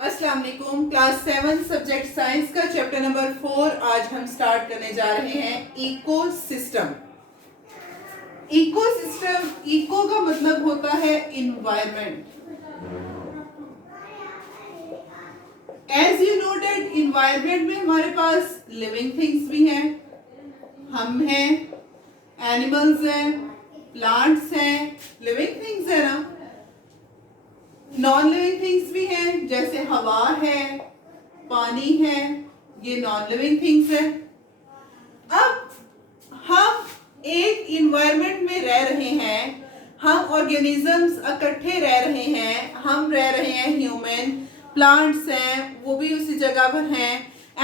अस्सलाम वालेकुम। Class 7 subject science का चैप्टर नंबर 4 आज हम स्टार्ट करने जा रहे हैं इकोसिस्टम। इकोसिस्टम, इको का मतलब होता है environment. As you know that environment में हमारे पास लिविंग थिंग्स भी हैं, हम हैं, एनिमल्स हैं, प्लांट्स हैं, लिविंग थिंग्स है ना। नॉन लिविंग थिंग्स भी हैं जैसे हवा है, पानी है, ये नॉन लिविंग थिंग्स है। अब हम एक इन्वायरमेंट में रह रहे हैं, हम ऑर्गेनिजम्स इकट्ठे रह रहे हैं, हम रह रहे हैं, ह्यूमन, प्लांट्स हैं वो भी उसी जगह पर हैं,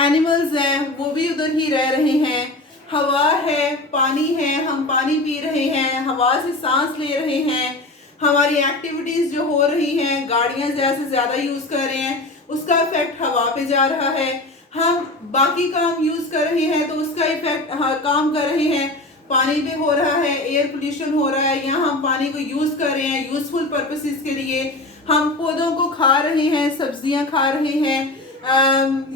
एनिमल्स हैं वो भी उधर ही रह रहे हैं, हवा है, पानी है, हम पानी पी रहे हैं, हवा से सांस ले रहे हैं, हमारी एक्टिविटीज जो हो रही हैं, गाड़ियां ज्यादा से ज्यादा यूज कर रहे हैं, उसका इफेक्ट हवा पे जा रहा है। हम बाकी काम यूज कर रहे हैं तो उसका इफेक्ट काम कर रहे हैं पानी पे हो रहा है, एयर पोल्यूशन हो रहा है, या हम पानी को यूज कर रहे हैं यूजफुल पर्पसेस के लिए, हम पौधों को खा रहे हैं, सब्जियां खा रहे हैं,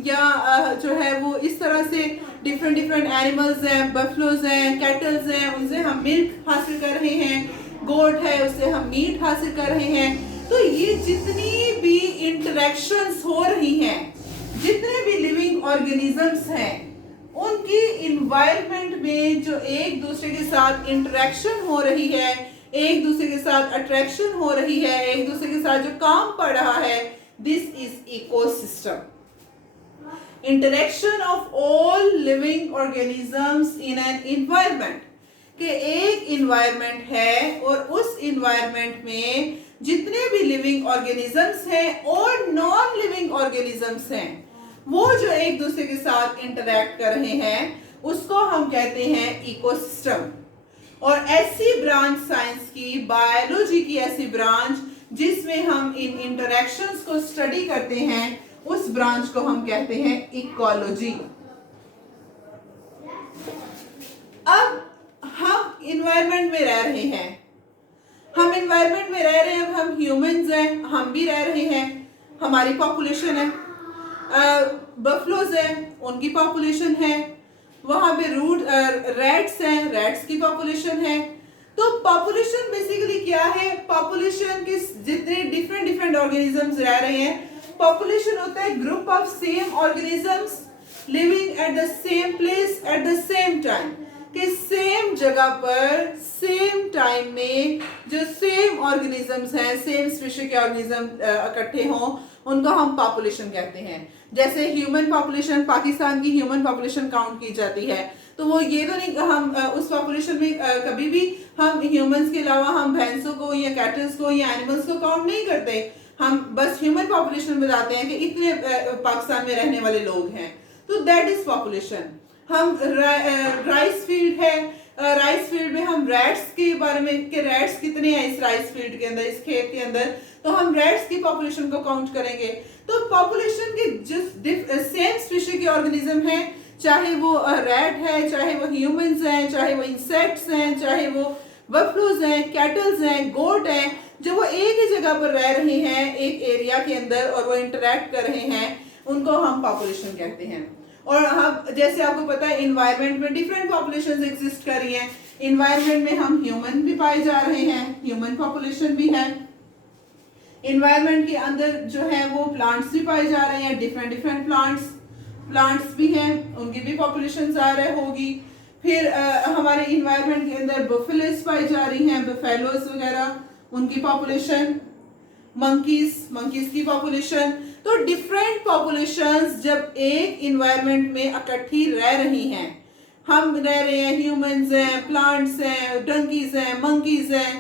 या जो है वो इस तरह से डिफरेंट डिफरेंट एनिमल्स हैं, बफलोज हैं, कैटल्स हैं, उनसे हम मिल्क हासिल कर रहे हैं, गोट है उससे हम मीट हासिल कर रहे हैं। तो ये जितनी भी इंटरेक्शंस हो रही हैं, जितने भी लिविंग ऑर्गेनिजम्स हैं, उनकी इन्वायरमेंट में जो एक दूसरे के साथ इंटरेक्शन हो रही है, एक दूसरे के साथ अट्रैक्शन हो रही है, एक दूसरे के साथ जो काम पड़ रहा है, this is ecosystem. Interaction of all living organisms in an environment, कि एक इन्वायरमेंट है और उस इन्वायरमेंट में जितने भी लिविंग ऑर्गेनिजम्स हैं और नॉन लिविंग ऑर्गेनिजम्स हैं, वो जो एक दूसरे के साथ इंटरैक्ट कर रहे हैं, उसको हम कहते हैं इकोसिस्टम। और ऐसी ब्रांच साइंस की, बायोलॉजी की ऐसी ब्रांच जिसमें हम इन इंटरैक्शंस को स्टडी करते हैं, उस ब्रांच को हम कहते हैं इकोलॉजी। अब हम इन्वायरमेंट में रह रहे हैं, हम इन्वायरमेंट में रह रहे हैं, अब हम ह्यूमंस हैं, हम भी रह रहे हैं, हमारी पॉपुलेशन है, बफलोज हैं उनकी पॉपुलेशन है, वहां पे रैट्स हैं, रैट्स की पॉपुलेशन है। तो पॉपुलेशन बेसिकली क्या है? पॉपुलेशन के जितने डिफरेंट डिफरेंट ऑर्गेनिजम्स रह रहे हैं, पॉपुलेशन होता है group of same organisms living at the same place at the same time, कि सेम जगह पर सेम टाइम में जो सेम ऑर्गेनिजम्स हैं, सेम स्पीशीज के ऑर्गेनिज्म इकट्ठे हों, उनको हम पॉपुलेशन कहते हैं। जैसे ह्यूमन पॉपुलेशन, पाकिस्तान की ह्यूमन पॉपुलेशन काउंट की जाती है, तो वो ये तो नहीं हम उस पॉपुलेशन में कभी भी हम ह्यूमंस के अलावा हम भैंसों को या कैटल्स को या एनिमल्स को काउंट नहीं करते, हम बस ह्यूमन पॉपुलेशन बताते हैं कि इतने पाकिस्तान में रहने वाले लोग हैं, तो दैट इज पॉपुलेशन। हम राइस फील्ड है, राइस फील्ड में हम रैट्स के बारे में, कि रैट्स कितने हैं इस राइस फील्ड के अंदर, इस खेत के अंदर, तो हम रैट्स की पॉपुलेशन को काउंट करेंगे। तो पॉपुलेशन के जिस सेम स्पीशीज के ऑर्गेनिज्म हैं, चाहे वो रैट है, चाहे वो ह्यूमंस हैं, चाहे वो इंसेक्ट्स हैं, चाहे वो बफलोज हैं, कैटल्स हैं, गोट हैं, जो वो एक ही जगह पर रह रहे हैं एक एरिया के अंदर और वो इंटरेक्ट कर रहे हैं, उनको हम पॉपुलेशन कहते हैं। और हम जैसे आपको पता है इन्वायरमेंट में डिफरेंट पॉपुलेशंस एग्जिस्ट कर रही हैं, इन्वायरमेंट में हम ह्यूमन भी पाए जा रहे हैं, ह्यूमन पॉपुलेशन भी है, इन्वायरमेंट के अंदर जो है वो प्लांट्स भी पाए जा रहे हैं, डिफरेंट डिफरेंट प्लांट्स भी हैं, उनकी भी पॉपुलेशन आ रही होगी। फिर हमारे इन्वायरमेंट के अंदर बफेलोज पाई जा रही हैं, बफेलोज वगैरह, उनकी पॉपुलेशन, मंकीज की पॉपुलेशन। तो डिफरेंट पॉपुलेशंस जब एक इन्वायरमेंट में इकट्ठी रह रही हैं, हम रह रहे हैं, ह्यूमंस हैं, प्लांट्स हैं, डंकीज हैं, मंकीज हैं,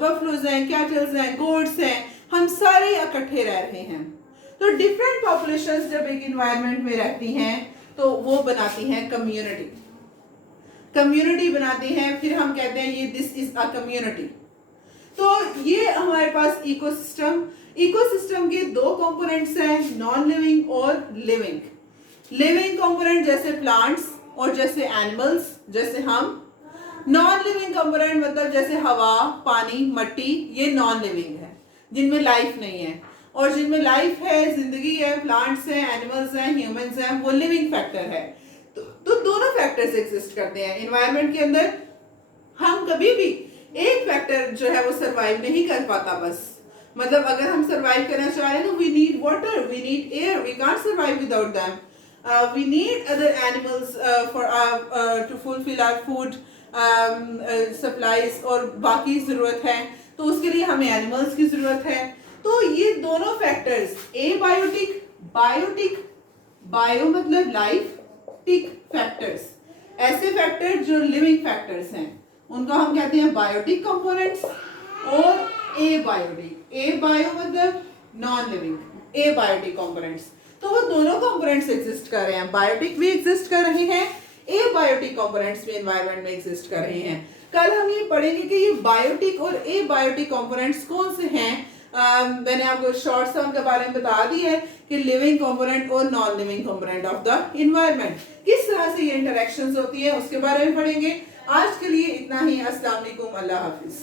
बफलोज हैं, कैटल्स हैं, गोट्स हैं, हम सारे इकट्ठे रह रहे हैं। तो डिफरेंट पॉपुलेशंस जब एक इन्वायरमेंट में रहती हैं तो वो बनाती हैं कम्युनिटी बनाती हैं, फिर हम कहते हैं ये दिस इज अ कम्युनिटी। तो ये हमारे पास इकोसिस्टम के दो कंपोनेंट्स हैं, नॉन लिविंग और लिविंग। लिविंग कंपोनेंट जैसे प्लांट्स और जैसे एनिमल्स, जैसे हम। नॉन लिविंग कंपोनेंट मतलब जैसे हवा, पानी, मट्टी, ये नॉन लिविंग है, जिनमें लाइफ नहीं है। और जिनमें लाइफ है, जिंदगी है, प्लांट्स हैं, एनिमल्स हैं, ह्यूमंस हैं, वो लिविंग फैक्टर है। तो दोनों फैक्टर्स एग्जिस्ट करते हैं एनवायरनमेंट के अंदर। हम कभी भी एक फैक्टर जो है वो सरवाइव नहीं कर पाता। बस मतलब अगर हम सरवाइव करना चाह रहे हैं तो we need water, we need air, we can't survive without them. We need other animals to fulfill our food supplies, और बाकी ज़रूरत है तो उसके लिए हमें एनिमल्स की ज़रूरत है। तो ये दोनों फैक्टर्स एबायोटिक, बायोटिक, बायो मतलब लाइफ, टिक फैक्टर्स, ऐसे फैक्टर जो लिविंग फैक्टर्स हैं उनको हम कहते हैं बायोटिक कंपोनेंट्स, और एबायोटिक, ए बायो मतलब नॉन लिविंग, एबायोटिक कंपोनेंट्स। तो वो दोनों कंपोनेंट्स एग्जिस्ट कर रहे हैं, बायोटिक भी एग्जिस्ट कर रहे हैं, एबायोटिक कंपोनेंट्स भी एनवायरनमेंट में एग्जिस्ट कर रहे हैं। कल हम ये पढ़ेंगे कि ये बायोटिक और एबायोटिक कंपोनेंट्स कौन से हैं। मैंने आपको शॉर्ट सा उनके बारे में बता दिया है कि लिविंग कंपोनेंट और non living component of the environment किस तरह से ये इंटरेक्शंस होती है उसके बारे में पढ़ेंगे। आज के लिए इतना ही। अस्सलाम वालेकुम, अल्लाह हाफिज।